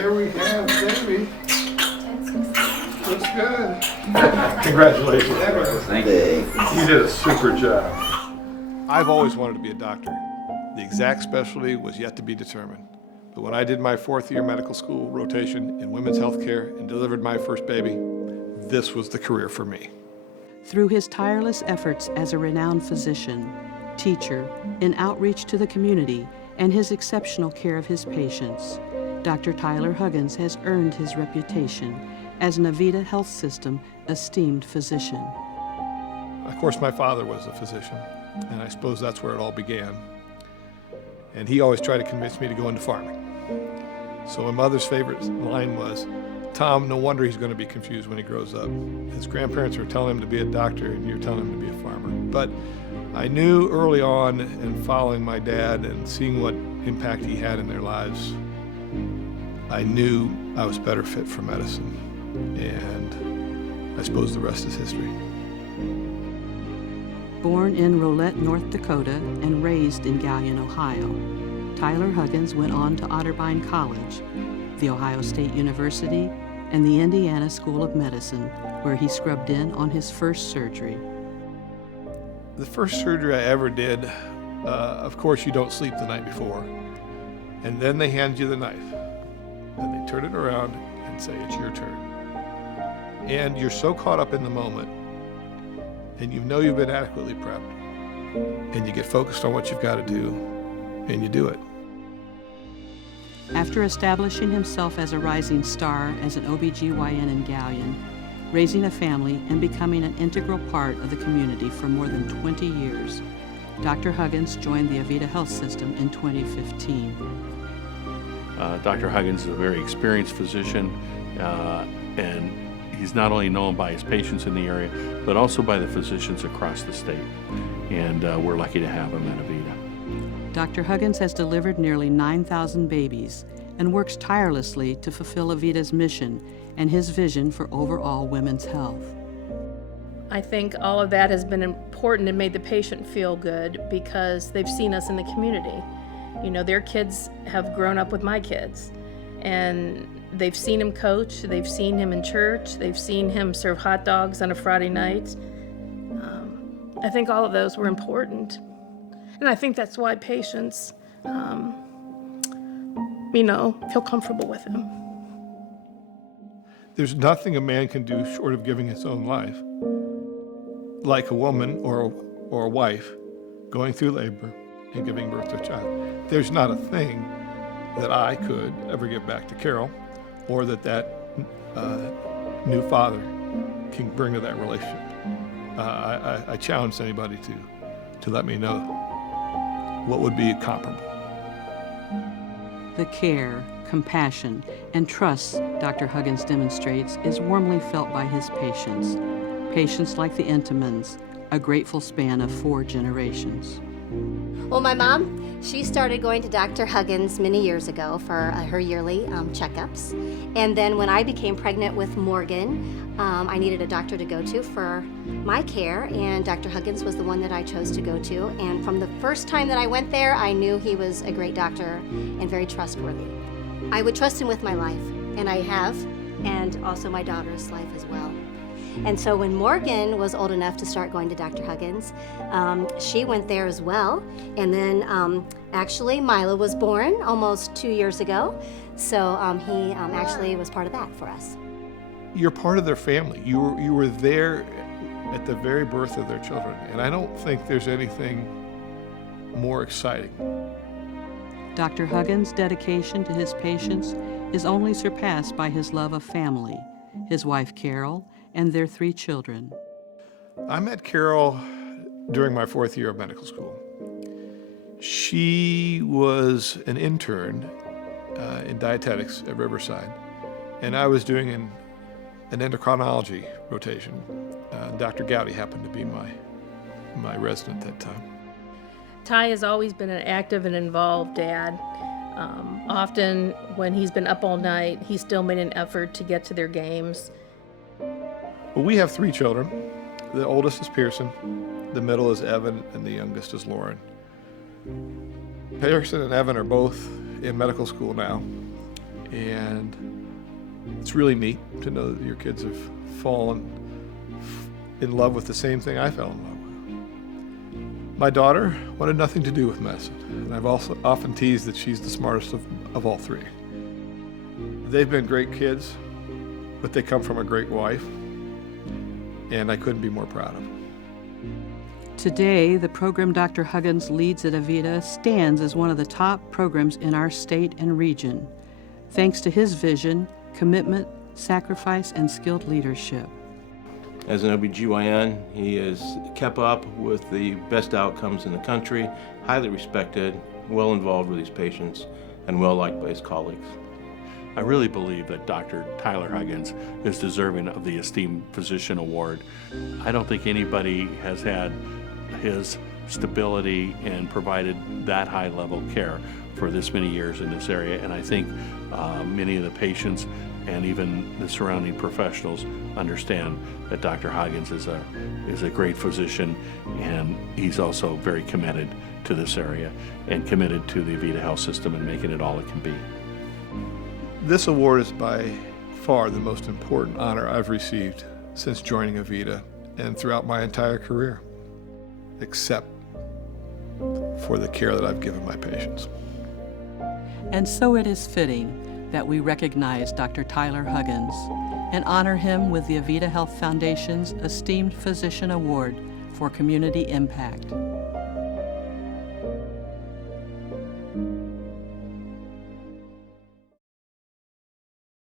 there we have baby. Looks good. Congratulations. Thank you. You did a super job. I've always wanted to be a doctor. The exact specialty was yet to be determined. But when I did my 4th year medical school rotation in women's health care and delivered my first baby, this was the career for me. Through his tireless efforts as a renowned physician, teacher, in outreach to the community, and his exceptional care of his patients, Dr. Tyler Huggins has earned his reputation as an Avita Health System esteemed physician. Of course, my father was a physician, and I suppose that's where it all began. And he always tried to convince me to go into farming. So my mother's favorite line was, "Tom, no wonder he's going to be confused when he grows up. His grandparents are telling him to be a doctor, and you're telling him to be a farmer." But I knew early on, in following my dad and seeing what impact he had in their lives, I knew I was better fit for medicine. And I suppose the rest is history. Born in Rolette, North Dakota, and raised in Galion, Ohio, Tyler Huggins went on to Otterbein College, the Ohio State University, and the Indiana School of Medicine, where he scrubbed in on his first surgery. The first surgery I ever did, of course you don't sleep the night before, and then they hand you the knife, and they turn it around and say, "It's your turn." And you're so caught up in the moment, and you know you've been adequately prepped, and you get focused on what you've got to do, and you do it. After establishing himself as a rising star as an OBGYN in Galion, raising a family and becoming an integral part of the community for more than 20 years, Dr. Huggins joined the Avita Health System in 2015. Dr. Huggins is a very experienced physician, and he's not only known by his patients in the area, but also by the physicians across the state. And we're lucky to have him at Avita. Dr. Huggins has delivered nearly 9,000 babies and works tirelessly to fulfill Avita's mission and his vision for overall women's health. I think all of that has been important and made the patient feel good because they've seen us in the community. You know, their kids have grown up with my kids, and they've seen him coach, they've seen him in church, they've seen him serve hot dogs on a Friday night. I think all of those were important. And I think that's why patients, feel comfortable with him. There's nothing a man can do short of giving his own life, like a woman or a wife going through labor and giving birth to a child. There's not a thing that I could ever give back to Carol, or that new father can bring to that relationship. I challenge anybody to let me know what would be comparable. The care, compassion, and trust Dr. Huggins demonstrates is warmly felt by his patients. Patients like the Entenmans, a grateful span of 4 generations. Well, my mom, she started going to Dr. Huggins many years ago for her yearly checkups. And then when I became pregnant with Morgan, I needed a doctor to go to for my care, and Dr. Huggins was the one that I chose to go to. And from the first time that I went there, I knew he was a great doctor and very trustworthy. I would trust him with my life, and I have, and also my daughter's life as well. And so when Morgan was old enough to start going to Dr. Huggins, she went there as well. And then actually Mila was born almost 2 years ago. So he actually was part of that for us. You're part of their family. You were there at the very birth of their children. And I don't think there's anything more exciting. Dr. Huggins' dedication to his patients is only surpassed by his love of family, his wife Carol, and their 3 children. I met Carol during my 4th year of medical school. She was an intern in dietetics at Riverside, and I was doing an endocrinology rotation. Dr. Gowdy happened to be my resident at that time. Ty has always been an active and involved dad. Often when he's been up all night, he still made an effort to get to their games. Well, we have 3 children. The oldest is Pearson, the middle is Evan, and the youngest is Lauren. Pearson and Evan are both in medical school now, And it's really neat to know that your kids have fallen in love with the same thing I fell in love with. My daughter wanted nothing to do with medicine, and I've also often teased that she's the smartest of all three. They've been great kids, but they come from a great wife, and I couldn't be more proud of them. Today, the program Dr. Huggins leads at Avita stands as one of the top programs in our state and region, thanks to his vision, commitment, sacrifice, and skilled leadership. As an OBGYN, he has kept up with the best outcomes in the country, highly respected, well involved with his patients, and well liked by his colleagues. I really believe that Dr. Tyler Huggins is deserving of the Esteemed Physician Award. I don't think anybody has had his stability and provided that high level care for this many years in this area, and I think many of the patients and even the surrounding professionals understand that Dr. Huggins is a great physician, and he's also very committed to this area and committed to the Avita health system and making it all it can be. This award is by far the most important honor I've received since joining Avita and throughout my entire career, except for the care that I've given my patients. And so it is fitting that we recognize Dr. Tyler Huggins and honor him with the Avita Health Foundation's Esteemed Physician Award for Community Impact.